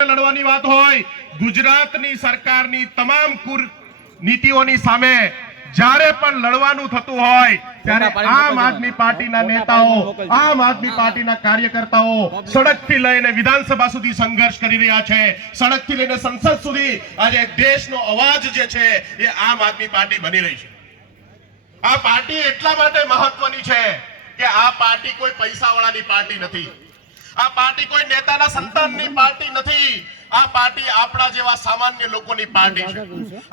લડવાની વાત હોય ગુજરાતની સરકારની તમામ નીતિઓની સામે જ્યારે પણ લડવાનું થતું હોય ત્યારે આમ આદમી પાર્ટીના નેતાઓ આમ આદમી પાર્ટીના કાર્યકર્તાઓ સડકથી લઈને વિધાનસભા સુધી સંઘર્ષ કરી રહ્યા છે. સડકથી લઈને સંસદ સુધી આજે દેશનો અવાજ જે છે એ આમ આદમી પાર્ટી બની રહી છે. આ પાર્ટી એટલા માટે મહત્વની છે કે આ પાર્ટી કોઈ પૈસાવાળાની પાર્ટી નથી. આ પાર્ટી કોઈ નેતાના સંતાનની આ પાર્ટી આપણા જેવા સામાન્ય લોકોની પાર્ટી છે.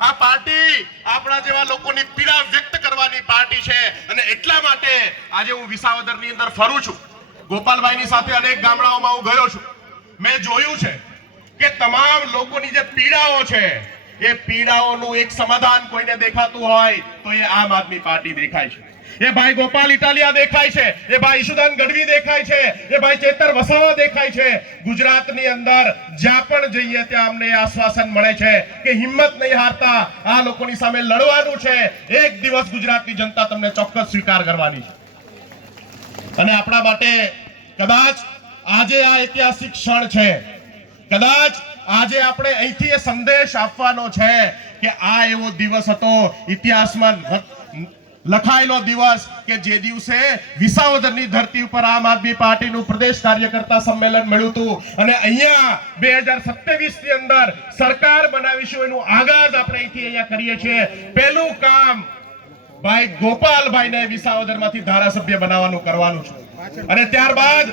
આ પાર્ટી આપણા જેવા લોકોની પીડા વ્યક્ત કરવાની પાર્ટી છે અને એટલા માટે આજે હું વિસાવદરની અંદર ફરું છું. ગોપાલભાઈની સાથે અનેક ગામડાઓમાં હું ગયો છું. મેં જોયું છે કે તમામ લોકોની જે પીડાઓ છે એ પીડાઓનું એક સમાધાન કોઈને દેખાતું હોય તો એ આમ આદમી પાર્ટી દેખાય છે. એ ભાઈ ગોપાલ ઇટાલિયા દેખાય છે. એ ભાઈ ઈશુદાન ગઢવી દેખાય છે. એ ભાઈ ચેતર વસાવા દેખાય છે. ગુજરાતની અંદર જ્યાં પણ જઈએ ત્યાં અમને આશ્વાસન મળે છે કે હિંમત નહીં હારતા આ લોકોની સામે લડવાનું છે. એક દિવસ ગુજરાતની જનતા તમને ચોક્કસ સ્વીકાર કરવાની છે. અને આપણા માટે કદાચ આજે આ ઐતિહાસિક ક્ષણ છે. કદાચ આજે આપણે અહીંથી એ સંદેશ આપવાનો છે કે આ એવો દિવસ હતો ઇતિહાસમાં લખાયેલો દિવસ કે જે દિવસે વિસાવદરની ધરતી ઉપર આમ આદમી પાર્ટીનું પ્રદેશ કાર્યકર્તા સંમેલન મળ્યું હતું. અને અહીંયા બે હજાર સત્યાવીસની અંદર સરકાર બનાવીશું એનું આગાજ આપણે અહીંથી અહીંયા કરીએ છીએ. પહેલું કામ ભાઈ ગોપાલભાઈને વિસાવદરમાંથી ધારાસભ્ય બનાવવાનું કરવાનું છે. અને ત્યારબાદ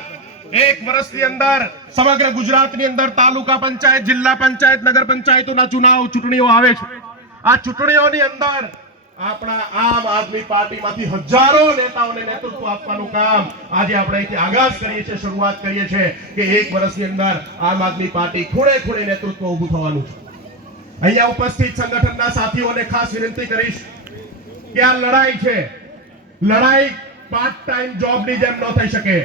એક વર્ષની અંદર સમગ્ર ગુજરાતની અંદર તાલુકા પંચાયત, જિલ્લા પંચાયત, નગર પંચાયતોના ચુનાવ ચૂંટણીઓ આવે છે. આ ચૂંટણીઓની અંદર આપણા આમ આદમી પાર્ટીમાંથી હજારો નેતાઓને નેતૃત્વ આપવાનું કામ આજે આપણે અહીંથી કરીએ છીએ, શરૂઆત કરીએ છીએ કે એક વર્ષની અંદર આમ આદમી પાર્ટી ખૂણે ખૂણે નેતૃત્વ ઊભું થવાનું અહીંયા ઉપસ્થિત સંગઠનના સાથીઓને ખાસ વિનંતી કરીશ કે આ લડાઈ છે. લડાઈ પાર્ટ ટાઈમ જોબની જેમ ન થઈ શકે.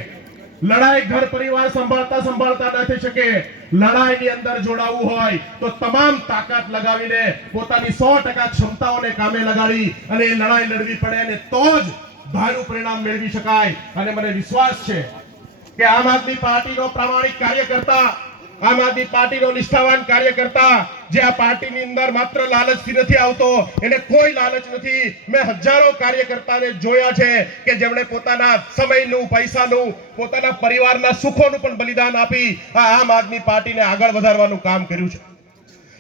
લડાઈ ઘર પરિવાર સંભાળતા સંભાળતા નથી શકે. લડાઈની અંદર જોડાવું હોય તો તમામ તાકાત લગાવીને પોતાની સો ટકા ક્ષમતાઓને કામે લગાડી અને એ લડાઈ લડવી પડે અને તો જ ભારું પરિણામ મેળવી શકાય. અને મને વિશ્વાસ છે કે આમ આદમી પાર્ટીનો પ્રામાણિક કાર્યકર્તા આમ આદમી પાર્ટીનો નિષ્ઠાવાન કાર્યકર્તા જે આ પાર્ટીની અંદર માત્ર લાલચથી નથી આવતો, એને કોઈ લાલચ નથી. મેં હજારો કાર્યકર્તાને જોયા છે કે જેમણે પોતાના સમયનું, પૈસાનું, પોતાના પરિવારના સુખોનું પણ બલિદાન આપી આમ આદમી પાર્ટીને આગળ વધારવાનું કામ કર્યું છે.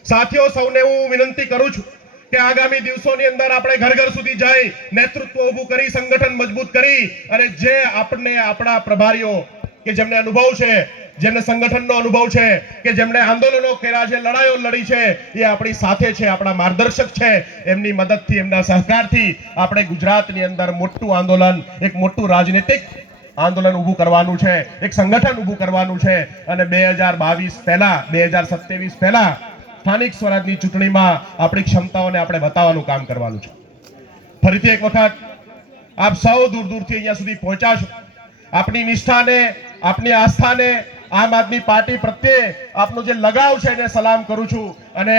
સાથીઓ, સૌને હું વિનંતી કરું છું કે આગામી દિવસોની અંદર આપણે ઘર ઘર સુધી જઈ નેતૃત્વ ઊભું કરી, સંગઠન મજબૂત કરી અને જે આપણને આપણા પ્રભારીઓ કે જેમને અનુભવ છે, જેમને સંગઠનનો અનુભવ છે, કે જેમણે આંદોલનો કર્યા છે, લડાઈઓ લડી છે, એ આપણી સાથે છે, આપણા માર્ગદર્શક છે. એમની મદદથી, એમના સહકારથી આપણે ગુજરાતની અંદર મોટું આંદોલન, એક મોટું રાજનીતિક આંદોલન ઊભું કરવાનું છે, એક સંગઠન ઊભું કરવાનું છે. અને બે હજાર બાવીસ પહેલા, બે હજાર સત્યાવીસ પહેલા સ્થાનિક સ્વરાજની ચૂંટણીમાં આપણી ક્ષમતાઓને આપણે બતાવવાનું કામ કરવાનું છે. ફરીથી એક વખત આપ સૌ દૂર દૂરથી અહીંયા સુધી પહોંચ્યા છો. આપણી નિષ્ઠાને આપની આસ્થાને, આમ આદમી પાર્ટી પ્રત્યે આપનો જે લગાવ છે એને સલામ કરું છું. અને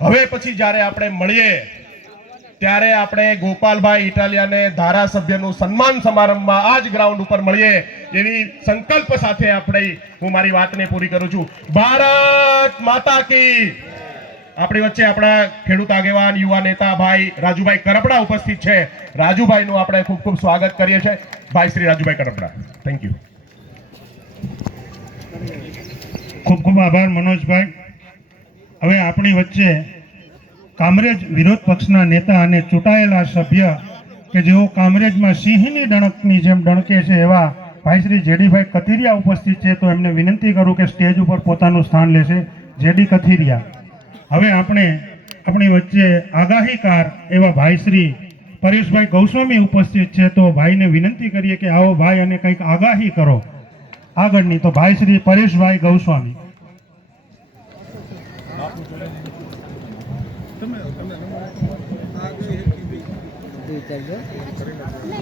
હવે પછી જ્યારે આપણે મળીએ, ત્યારે આપણે ગોપાલભાઈ ઇટાલિયાને ધારાસભ્યનું સન્માન સમારંભમાં આ જ ગ્રાઉન્ડ ઉપર મળીએ એવી સંકલ્પ સાથે આપણે હું મારી વાતને પૂરી કરું છું. ભારત માતા કી આપણી વચ્ચે આપણા ખેડૂત આગેવાન, યુવા નેતા ભાઈ રાજુભાઈ કરપડા ઉપસ્થિત છે. રાજુભાઈનું આપણે ખૂબ ખૂબ સ્વાગત કરીએ છીએ. ભાઈ શ્રી રાજુભાઈ કરપડા થેન્ક યુ ખૂબ ખૂબ આભાર, મનોજભાઈ. હવે આપણી વચ્ચે કામરેજ વિરોધ પક્ષના નેતા અને ચૂંટાયેલા સભ્ય કે જેઓ કામરેજમાં સિંહની ડણકની જેમ ડણકે છે એવા ભાઈ શ્રી જેડીભાઈ કથિરિયા ઉપસ્થિત છે, તો એમને વિનંતી કરું કે સ્ટેજ ઉપર પોતાનું સ્થાન લેશે. જેડી કથિરિયા. હવે આપણે આપણી વચ્ચે આગાહીકાર એવા ભાઈ શ્રી પરેશભાઈ ગૌસ્વામી ઉપસ્થિત છે, તો ભાઈને વિનંતી કરીએ કે આવો ભાઈ અને કંઈક આગાહી કરો. આગળની તો ભાઈ શ્રી પરેશભાઈ ગૌસ્વામી.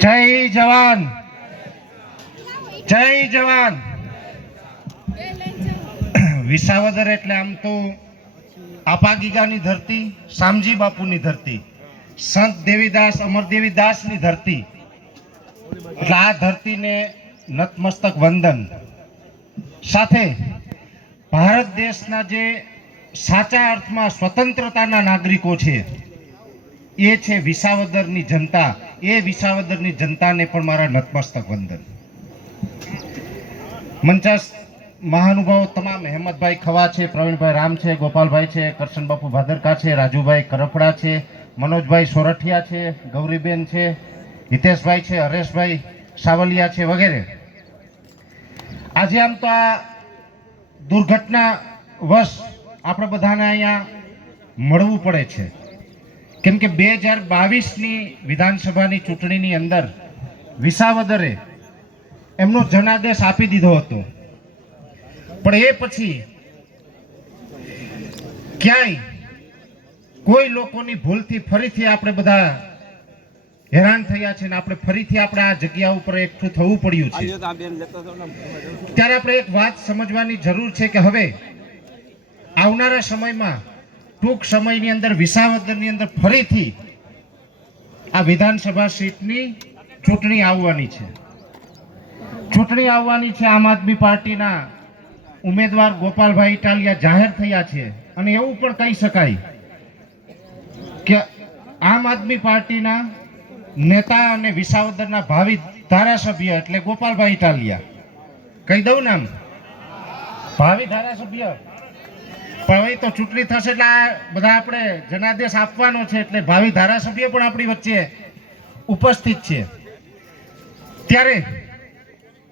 જય જવાન. જય જવાન. વિસાવદર એટલે આમ તો આપાગીગાની ધરતી, શામજી બાપુની ધરતી, સંત દેવીદાસ અમરદેવી દાસની ધરતી. એટલે આ ધરતીને નતમસ્તક વંદન. સાથે ભારત દેશના જે સાચા અર્થમાં સ્વતંત્રતાના નાગરિકો છે, એ છે વિસાવદરની જનતા. એ વિસાવદરની જનતાને પણ મારા નતમસ્તક વંદન. મંચાસ મહાનુભાવો તમામ હેમંતભાઈ ખવા છે, પ્રવીણભાઈ રામ છે, ગોપાલભાઈ છે કરશનબાપુ ભાદરકા છે, રાજુભાઈ કરપડા છે, મનોજભાઈ સોરઠિયા છે, ગૌરીબેન છે, હિતેશભાઈ છે, હરેશભાઈ સાવલિયા છે વગેરે. આજે આમ તો આ દુર્ઘટના વશ આપણે બધાને અહીંયા મળવું પડે છે. કેમ કે બે હજાર બાવીસની વિધાનસભાની ચૂંટણીની અંદર વિસાવદરે એમનો જનાદેશ આપી દીધો હતો. પણ એ પછી ક્યાંય કોઈ લોકોની ભૂલથી ફરીથી આપણે બધા હેરાન થયા છે ને આપણે ફરીથી આપણે આ જગ્યા ઉપર એકઠું થવું પડ્યું છે. ત્યારે આપણે એક વાત સમજવાની જરૂર છે કે હવે આવનારા સમયમાં ટૂંક સમયની અંદર વિસાવદરની અંદર ફરીથી આ વિધાનસભા સીટની ચૂંટણી આવવાની છે. ચૂંટણી આવવાની છે આમ આદમી પાર્ટીના ઉમેદવાર ગોપાલભાઈ ઇટાલિયા જાહેર થયા છે. અને એવું પણ કહી શકાય કે આમ આદમી પાર્ટીના નેતા અને વિસાવદરના ભાવિ ધારાસભ્ય એટલે ગોપાલભાઈ ઇટાલિયા કહી દઉં નામ ભાવિ ધારાસભ્ય. પણ તો ચૂંટણી થશે એટલે આ બધા આપણે જનાદેશ આપવાનો છે એટલે ભાવિ ધારાસભ્ય પણ આપણી વચ્ચે ઉપસ્થિત છે. ત્યારે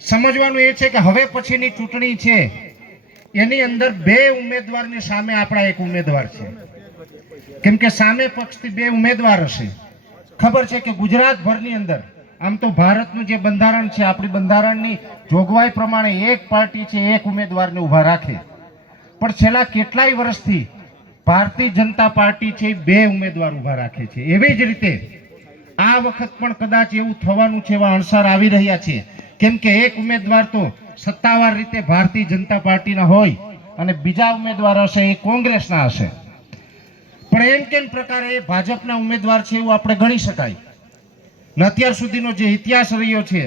સમજવાનું એ છે કે હવે પછીની ચૂંટણી છે. એની અંદર બે ઉમેદવારની સામે આપણા એક ઉમેદવાર છે. કેમ કે સામે પક્ષથી બે ઉમેદવાર હશે. ખબર છે કે ગુજરાતભરની અંદર, આમ તો ભારતનું જે બંધારણ છે, આપણી બંધારણની જોગવાઈ પ્રમાણે એક પાર્ટી છે, એક ઉમેદવારને ઊભા રાખે. પણ છેલ્લા કેટલાય વર્ષથી ભારતીય જનતા પાર્ટી છે, બે ઉમેદવાર ઊભા રાખે છે. એવી જ રીતે આ વખત પણ કદાચ એવું થવાનું છે, એવા અણસાર આવી રહ્યા છે. કેમ કે એક ઉમેદવાર તો સત્તાવાર રીતે ભારતીય જનતા પાર્ટીના હોય અને બીજા ઉમેદવાર હશે એ કોંગ્રેસના હશે. પણ એમ કેમ પ્રકારે એ ભાજપના ઉમેદવાર છે એવું આપણે ગણી શકાય? અત્યાર સુધીનો જે ઇતિહાસ રહ્યો છે,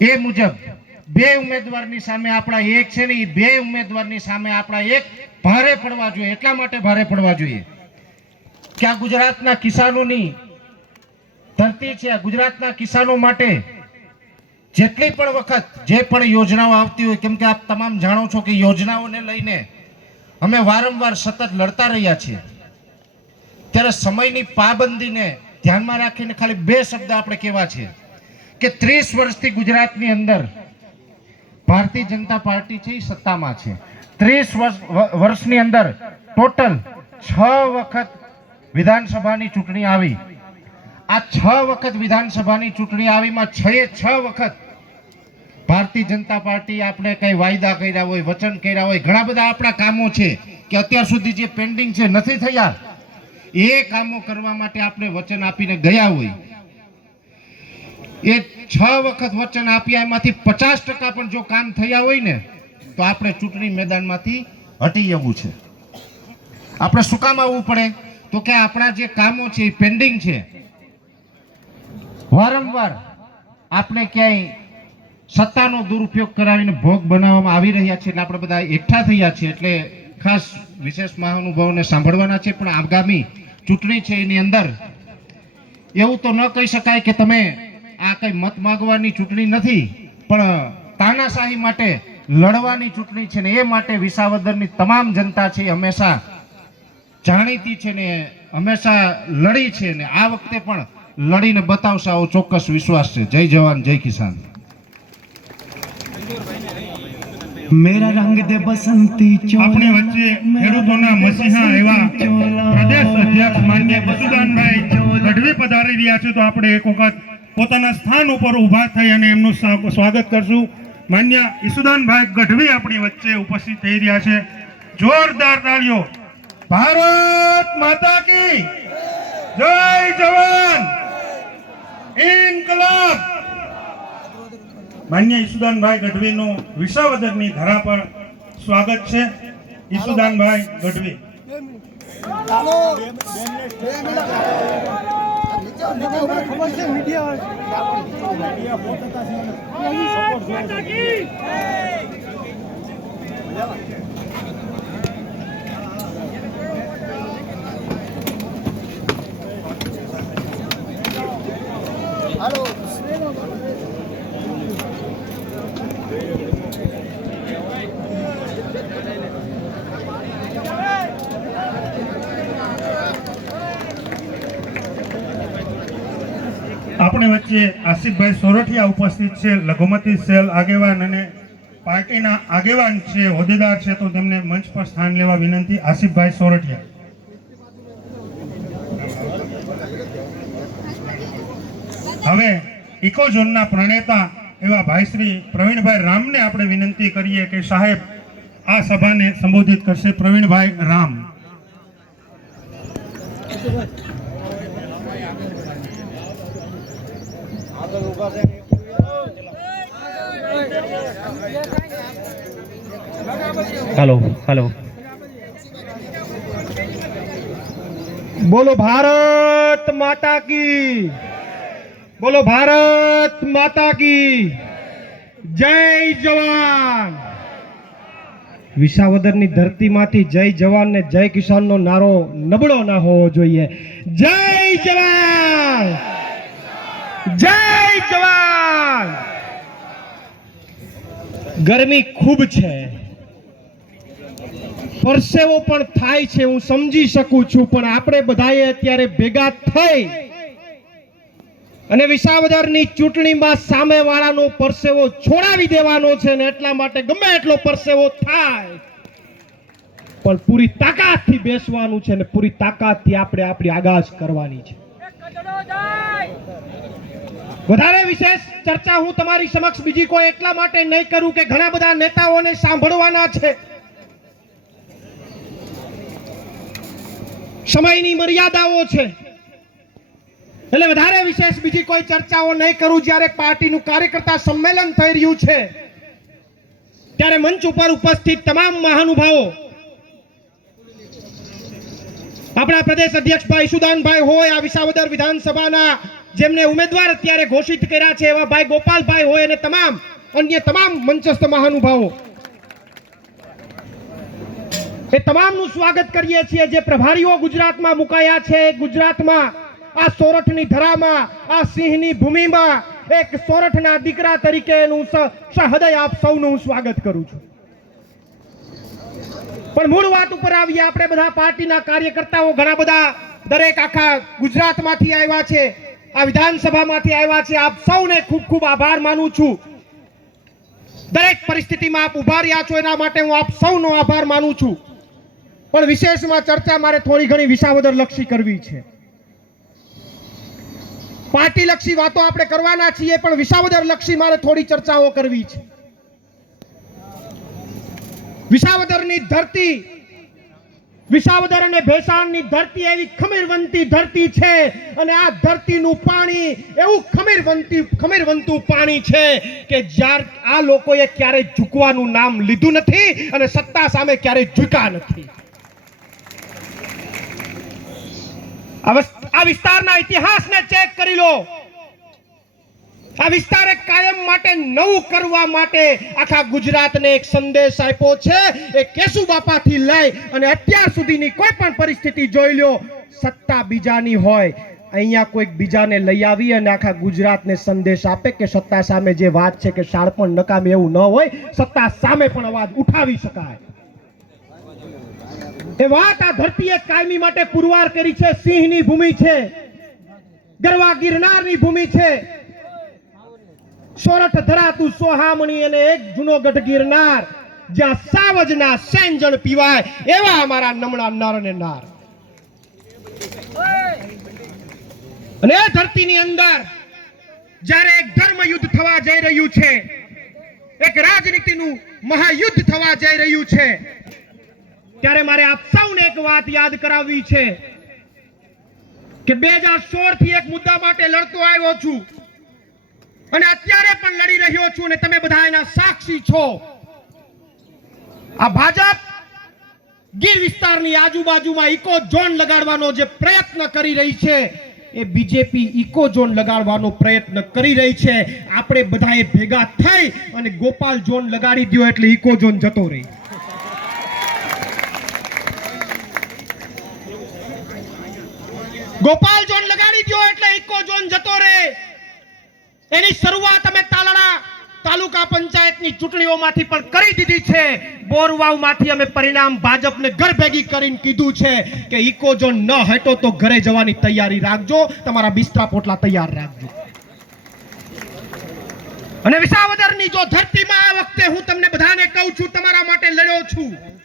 એ મુજબ બે ઉમેદવારની સામે આપણા એક છે ને એ બે ઉમેદવારની સામે આપણા એક ભારે પડવા જોઈએ. એટલા માટે ભારે પડવા જોઈએ. કે આ ગુજરાતના કિસાનોની ધરતી છે, આ ગુજરાતના કિસાનો માટે જેટલી પણ વખત જે પણ યોજનાઓ આવતી હોય, કેમ કે આપ તમામ જાણો છો કે યોજનાઓને લઈને અમે વારંવાર સતત લડતા રહ્યા છીએ. ત્યારે સમયની પાબંદીને ધ્યાનમાં રાખીને ખાલી બે શબ્દ આપણે કહેવા છે કે ત્રીસ વર્ષથી ગુજરાતની અંદર ભારતીય જનતા પાર્ટી છે, એ સત્તામાં છે. ત્રીસ વર્ષ વર્ષની અંદર ટોટલ છ વખત વિધાનસભાની ચૂંટણી આવી. આ છ વખત વિધાનસભાની ચૂંટણી આવીમાં છ છ વખત ભારતીય જનતા પાર્ટી આપણે કઈ વાયદા કર્યા હોય, વચન કર્યા હોય, ઘણા બધા આપણા કામો છે કે અત્યાર સુધી જે પેન્ડિંગ છે, નથી થયા. એ કામો કરવા માટે આપણે વચન આપીને ગયા હોય. એ છ વખત વચન આપ્યા, એમાંથી પચાસ ટકા પણ જો કામ થયા હોય ને, તો આપણે ચૂંટણી મેદાનમાંથી હટી જવું છે. આપણે શું કામ આવવું પડે? તો કે આપણા જે કામો છે, એ પેન્ડિંગ છે. વારંવાર આપણે ક્યાંય સત્તાનો દુરુપયોગ કરાવીને ભોગ બનાવવામાં આવી રહ્યા છે એટલે આપણે બધા એકઠા થયા છીએ એટલે ખાસ વિશેષ મહાનુભાવોને સાંભળવાના છે, પણ આગામી ચૂંટણી છે એની અંદર એવું તો ન કહી શકાય કે તમે આ કંઈ મત માગવાની ચૂંટણી નથી, પણ તાનાશાહી માટે લડવાની ચૂંટણી છે ને એ માટે વિસાવદરની તમામ જનતા છે હંમેશા જાણીતી છે ને હંમેશા લડી છે ને આ વખતે પણ લડીને બતાવશે, આવો ચોક્કસ વિશ્વાસ છે. જય જવાન, જય કિસાન. મેરા રંગ દે બસંતી ચોર આપણી વચ્ચે ખેડૂતોના મસીહા એવા પ્રદેશ અધ્યક્ષ માન્ય બસુદાનભાઈ ગઢવી પધારી રહ્યા છે તો આપણે એક વખત પોતાના સ્થાન ઉપર ઊભા થઈ અને એમનું સ્વાગત કરશું. માન્ય ઈસુદાનભાઈ ગઢવી આપણી વચ્ચે ઉપસ્થિત થઈ રહ્યા છે. જોરદાર તાળીઓ. ભારત માતા કી જય જવાન. ઇન્કલાબ. માન્ય ઈસુદાનભાઈ ગઢવીનું વિસાવદરની ધરા પર સ્વાગત છે. ઈસુદાનભાઈ ગઢવી. આપણી વચ્ચે આસિફભાઈ સોરઠિયા ઉપસ્થિત છે, લઘુમતી સેલ આગેવાન અને પાર્ટીના આગેવાન છે, હોદ્દેદાર છે, તો તેમને મંચ પર સ્થાન લેવા વિનંતી. આસિફભાઈ સોરઠિયા. હવે ઇકોઝોનના પ્રણેતા એવા ભાઈ શ્રી પ્રવીણભાઈ રામને આપણે વિનંતી કરીએ કે સાહેબ આ સભાને સંબોધિત કરશે પ્રવીણભાઈ રામ. હલો હલો બોલો ભારત માતા કી બોલો ભારત માતા કી જય જવાન વિસાવદરની ધરતીમાંથી જય જવાન ને જય કિસાનનો નારો નબળો ના હોવો જોઈએ જય જવાન જય જવાન ગરમી ખૂબ છે. પરસેવો પણ થાય છે, હું સમજી શકું છું, પણ આપણે બધાએ અત્યારે ભેગા થઈ અને વિસાવદરની ચૂંટણીમાં સામેવાળાનો પરસેવો છોડાવી દેવાનો છે ને એટલા માટે ગમે એટલો પરસેવો થાય. પણ પૂરી તાકાતથી બેસવાનું છે ને પૂરી તાકાતથી આપણે આપણી આગાશ કરવાની છે. વધારે વિશેષ ચર્ચા હું તમારી સમક્ષ બીજી કોઈ એટલા માટે નહીં કરું કે ઘણા બધા નેતાઓને સાંભળવાના છે. સમયની મર્યાદાઓ છે. એટલે વધારે વિશેષ બીજી કોઈ ચર્ચાઓ નહીં કરું જ્યારે પાર્ટીનું કાર્યકર્તા સંમેલન થઈ રહ્યું છે. ત્યારે મંચ ઉપર ઉપસ્થિત તમામ મહાનુભાવો, આપણા પ્રદેશ અધ્યક્ષ ભાઈ સુદાનભાઈ હોય, આ વિસાવદર વિધાનસભાના જેમને ઉમેદવાર અત્યારે ઘોષિત કર્યા છે એવા ભાઈ ગોપાલભાઈ હોય અને તમામ અન્ય તમામ મંચસ્થ મહાનુભાવો. એ તમામનું સ્વાગત કરીએ છીએ જે પ્રભારીઓ ગુજરાતમાં મુકાયા છે. ગુજરાતમાં આ સોરઠની ધરામાં, આ સિંહની ભૂમિમાં એક સોરઠના દીકરા તરીકે એનું સહૃદય આપ સૌનું હું સ્વાગત કરું છું. પણ મૂળ વાત ઉપર આવીએ, આપણે બધા પાર્ટીના કાર્યકર્તાઓ ઘણા બધા દરેક આખા ગુજરાતમાંથી આવ્યા છે. આ વિધાનસભામાંથી આવ્યા છે. આપ સૌને ખૂબ ખૂબ આભાર માનું છું. દરેક પરિસ્થિતિમાં આપ ઊભા રહ્યા છો એના માટે હું આપ સૌનો આભાર માનું છું. પણ વિશેષમાં ચર્ચા મારે થોડી ઘણી વિસાવદર લક્ષી કરવી છે. પાર્ટી લક્ષી વાતો આપણે કરવાના છીએ, પણ વિસાવદર લક્ષી મારે થોડી ચર્ચાઓ કરવી છે. વિસાવદરની ધરતી વિસાવદર અને ભેસાણની ધરતી એવી ખમીરવંતી ધરતી છે અને આ ધરતીનું પાણી એવું ખમીરવંતી, ખમીરવંતું પાણી છે કે જ્યાર આ લોકોએ ક્યારેય ઝૂકવાનું નામ લીધું નથી અને સત્તા સામે ક્યારેય ઝૂકા નથી. આ વસ- આ વિસ્તારના ઇતિહાસને ચેક કરી લો. આ વિસ્તારે કાયમ માટે નવું કરવા માટે આખા ગુજરાતને એક સંદેશ આપ્યો છે. એ કેશુ બાપાથી લઈ અને અત્યાર સુધીની કોઈ પણ પરિસ્થિતિ જોઈ લો સત્તા બીજાની હોય. અહીંયા કોઈક બીજાને લઈ આવી અને આખા ગુજરાતને સંદેશ આપે કે સત્તા સામે જે વાત છે કે શાળપણ નકામી એવું ન હોય, સત્તા સામે પણ અવાજ ઉઠાવી શકાય. એ વાત આ ધરતીએ કાયમી માટે પુરવાર કરી છે. સિંહની ભૂમિ છે. ગરવા ગિરનારની ભૂમિ છે. સોરઠ ધરાતું સોહામણી અને એક જૂનો ગઢ ગિરનાર, જ્યાં સાવજના સેંજણ પીવાય એવા અમારા નમણા નર અને નાર. અને ધરતીની અંદર જ્યારે એક ધર્મ યુદ્ધ થવા જઈ રહ્યું છે, એક રાજનીતિનું મહાયુદ્ધ થવા જઈ રહ્યું છે, ત્યારે મારે આપ સૌને એક વાત યાદ કરાવવી છે કે બે હજાર સોળથી એક મુદ્દા માટે લડતો આવ્યો છું. અને અત્યારે પણ લડી રહ્યો છું અને તમે બધા એના સાક્ષી છો. આ ભાજપ ગીર વિસ્તારની આજુબાજુમાં ઇકો ઝોન લગાડવાનો જે પ્રયત્ન કરી રહી છે, એ બીજેપી ઇકો ઝોન લગાડવાનો પ્રયત્ન કરી રહી છે. આપણે બધાએ ભેગા થઈ અને ગોપાલ ઝોન લગાડી દો એટલે ઇકો ઝોન જતો રહી. ગોપાલ ઝોન લગાડી દો એટલે ઇકો ઝોન જતો રહે. એની શરૂઆત અમે તાલાળા તાલુકા પંચાયતની ચૂંટણીઓમાંથી પણ કરી દીધી છે. બોરવાવમાંથી અમે પરિણામ ભાજપને ઘર ભેગી કરીને કીધું છે કે ઇકો જો ન હટો તો ઘરે જવાની તૈયારી રાખજો. તમારા બિસ્તરા પોટલા તૈયાર રાખજો. અને વિસાવદરની જો ધરતીમાં આ વખતે હું તમને બધાને કહું છું, તમારા માટે લડ્યો છું.